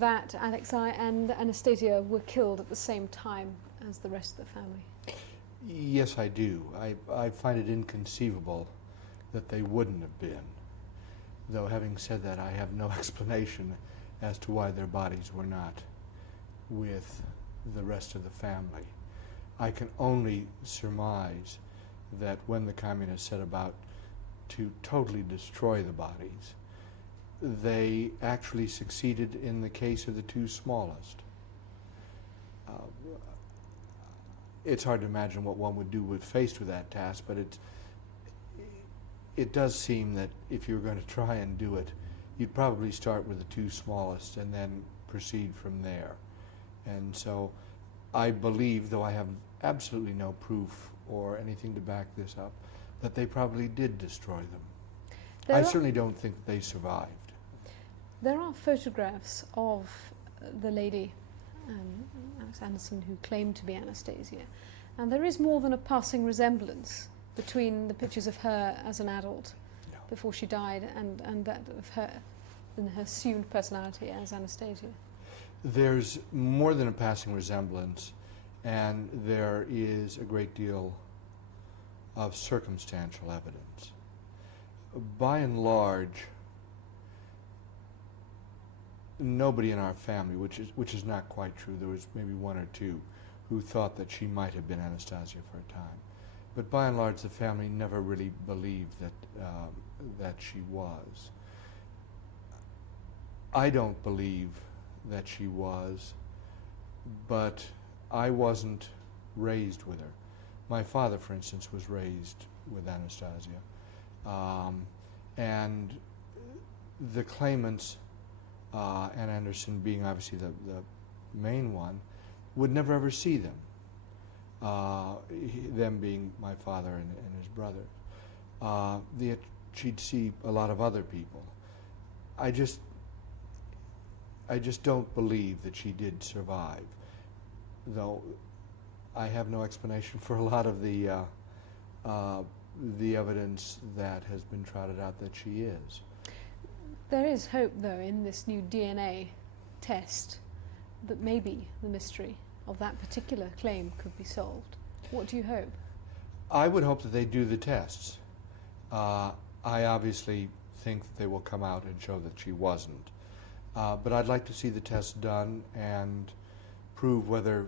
that Alexei and Anastasia were killed at the same time as the rest of the family? Yes, I do. I find it inconceivable that they wouldn't have been. Though having said that, I have no explanation as to why their bodies were not with the rest of the family. I can only surmise that when the communists set about to totally destroy the bodies, they actually succeeded in the case of the two smallest. It's hard to imagine what one would do with faced with that task, but it does seem that if you were going to try and do it, you'd probably start with the two smallest and then proceed from there. And so I believe, though I have absolutely no proof or anything to back this up, that they probably did destroy them. I certainly don't think that they survived. There are photographs of the lady, Alex Anderson, who claimed to be Anastasia, and there is more than a passing resemblance between the pictures of her as an adult before she died and that of her in her assumed personality as Anastasia. There's more than a passing resemblance, and there is a great deal of circumstantial evidence. By and large, nobody in our family, which is not quite true, there was maybe one or two who thought that she might have been Anastasia for a time. But by and large, the family never really believed that she was. I don't believe that she was, but I wasn't raised with her. My father, for instance, was raised with Anastasia. And the claimants, and Anderson being obviously the main one, would never ever see them. Them being my father and his brother. She'd see a lot of other people. I just don't believe that she did survive, though I have no explanation for a lot of the evidence that has been trotted out that she is. There is hope, though, in this new DNA test that maybe the mystery of that particular claim could be solved. What do you hope? I would hope that they do the tests. I obviously think that they will come out and show that she wasn't. But I'd like to see the tests done and prove whether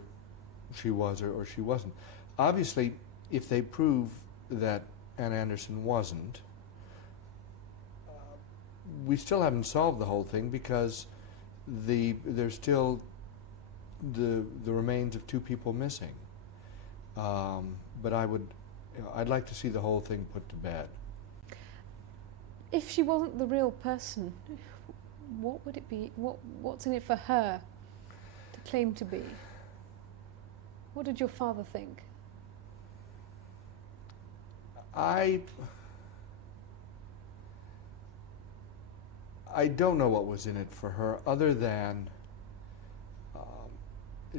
she was or she wasn't. Obviously, if they prove that Anna Anderson wasn't, we still haven't solved the whole thing, because there's still the remains of two people missing. But I'd like to see the whole thing put to bed. If she wasn't the real person, what would it be? What's in it for her to claim to be? What did your father think? I don't know what was in it for her, other than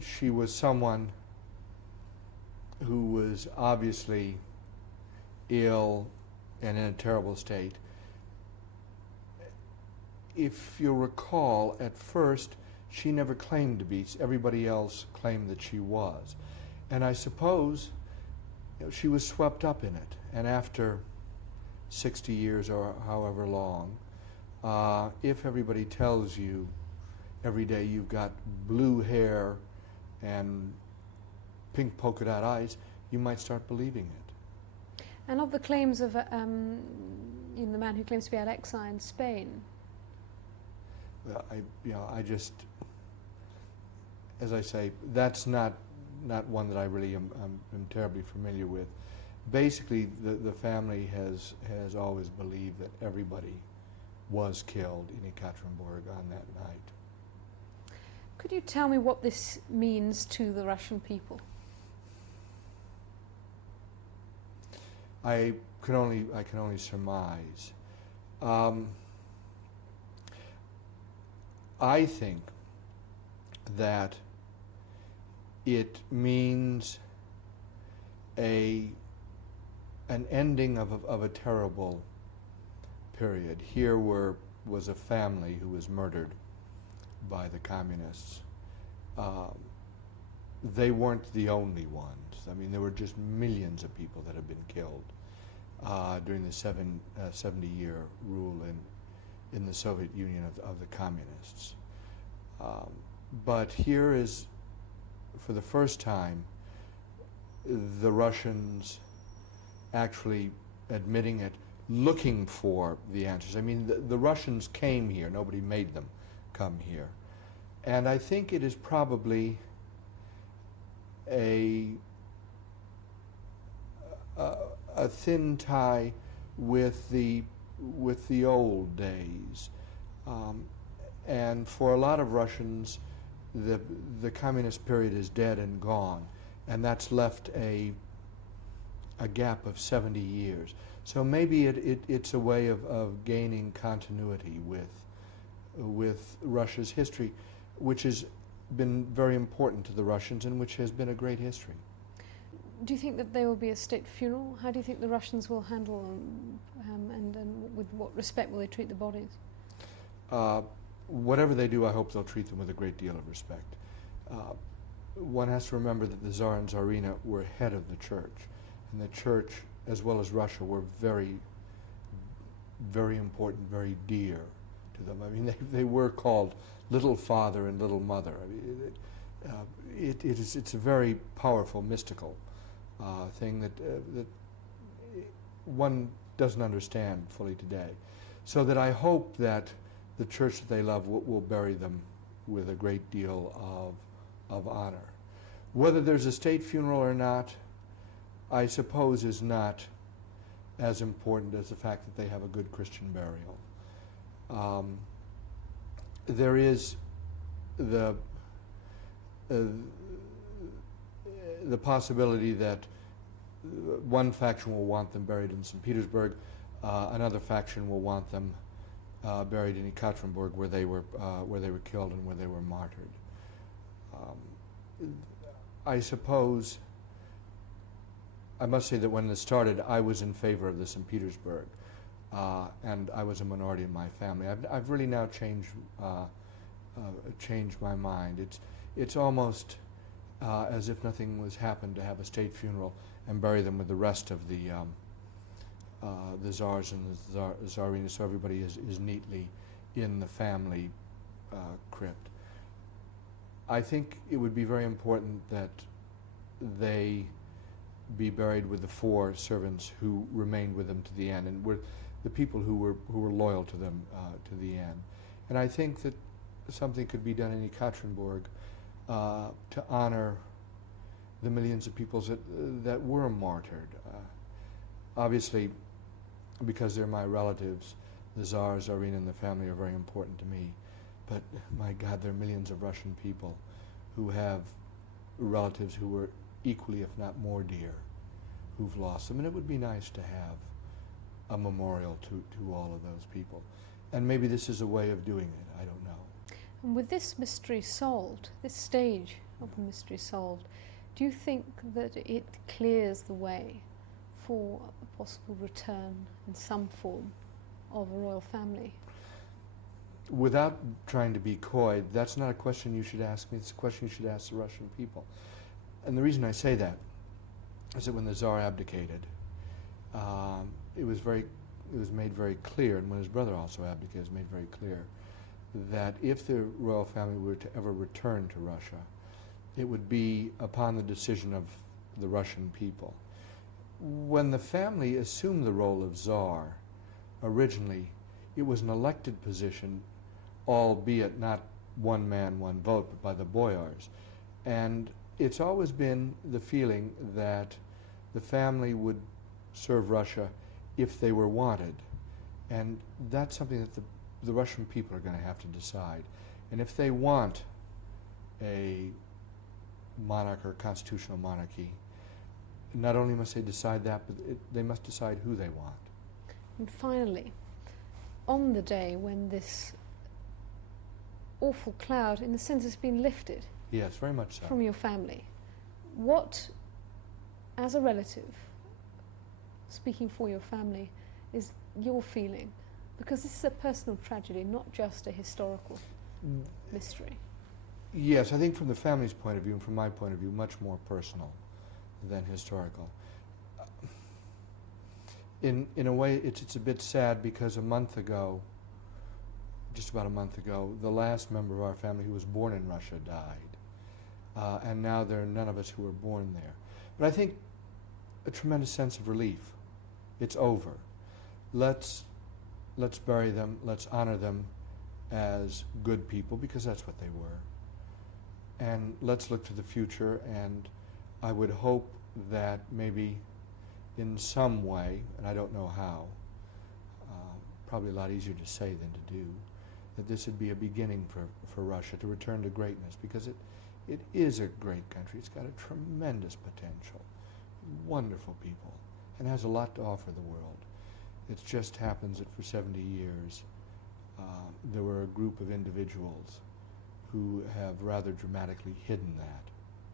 she was someone who was obviously ill and in a terrible state. If you'll recall, at first, she never claimed to be. Everybody else claimed that she was. And I suppose she was swept up in it. And after 60 years or however long, if everybody tells you every day you've got blue hair and pink polka dot eyes, you might start believing it. And of the claims of the man who claims to be Alexei in Spain? Well, I just, as I say, that's not one that I really am terribly familiar with. Basically, the family has always believed that everybody was killed in Ekaterinburg on that night. Could you tell me what this means to the Russian people? I can only surmise. I think that it means an ending of a terrible period. Here was a family who was murdered by the communists. They weren't the only ones. I mean, there were just millions of people that had been killed during the 70-year rule in the Soviet Union of the communists. But here is, for the first time, the Russians actually admitting it, looking for the answers. I mean, the Russians came here. Nobody made them come here. And I think it is probably a thin tie with the old days. And for a lot of Russians, the communist period is dead and gone, and that's left a gap of 70 years. So maybe it's a way of gaining continuity with Russia's history, which has been very important to the Russians and which has been a great history. Do you think that there will be a state funeral? How do you think the Russians will handle and with what respect will they treat the bodies? Whatever they do, I hope they'll treat them with a great deal of respect. One has to remember that the Tsar and Tsarina were head of the church, and the church, as well as Russia, were very, very important, very dear to them. I mean, they were called Little Father and Little Mother. I mean, it's a very powerful, mystical thing that one doesn't understand fully today. So that I hope that the church that they love will bury them with a great deal of honor. Whether there's a state funeral or not, I suppose is not as important as the fact that they have a good Christian burial. There is the possibility that one faction will want them buried in St. Petersburg, another faction will want them buried in Ekaterinburg, where they were killed and where they were martyred. I suppose I must say that when this started, I was in favor of the St. Petersburg, and I was a minority in my family. I've really now changed my mind. It's almost as if nothing was happened to have a state funeral and bury them with the rest of the Tsars and the Tsarinas, so everybody is neatly in the family crypt. I think it would be very important that they be buried with the 4 servants who remained with them to the end, and were the people who were loyal to them to the end. And I think that something could be done in Ekaterinburg to honor the millions of people that were martyred. Obviously, because they're my relatives, the Tsar, Tsarina, and the family are very important to me. But my God, there are millions of Russian people who have relatives who were equally, if not more dear, who've lost them. And it would be nice to have a memorial to all of those people. And maybe this is a way of doing it, I don't know. And with this mystery solved, this stage of the mystery solved, do you think that it clears the way for a possible return in some form of a royal family? Without trying to be coy, that's not a question you should ask me, it's a question you should ask the Russian people. And the reason I say that is that when the Tsar abdicated, it was made very clear, and when his brother also abdicated, it was made very clear that if the royal family were to ever return to Russia, it would be upon the decision of the Russian people. When the family assumed the role of Tsar, originally, it was an elected position, albeit not one man, one vote, but by the boyars. And it's always been the feeling that the family would serve Russia if they were wanted. And that's something that the Russian people are going to have to decide. And if they want a monarch or constitutional monarchy, not only must they decide that, but they must decide who they want. And finally, on the day when this awful cloud, in a sense, has been lifted, yes, very much so, from your family, what, as a relative, speaking for your family, is your feeling? Because this is a personal tragedy, not just a historical mystery. Yes, I think from the family's point of view and from my point of view, much more personal than historical. In a way, it's a bit sad because a month ago, just about a month ago, the last member of our family who was born in Russia died. And now there are none of us who were born there. But I think a tremendous sense of relief. It's over. Let's bury them, let's honor them as good people, because that's what they were. And let's look to the future, and I would hope that maybe in some way, and I don't know how, probably a lot easier to say than to do, that this would be a beginning for Russia to return to greatness, because it is a great country. It's got a tremendous potential, wonderful people, and has a lot to offer the world. It just happens that for 70 years there were a group of individuals who have rather dramatically hidden that.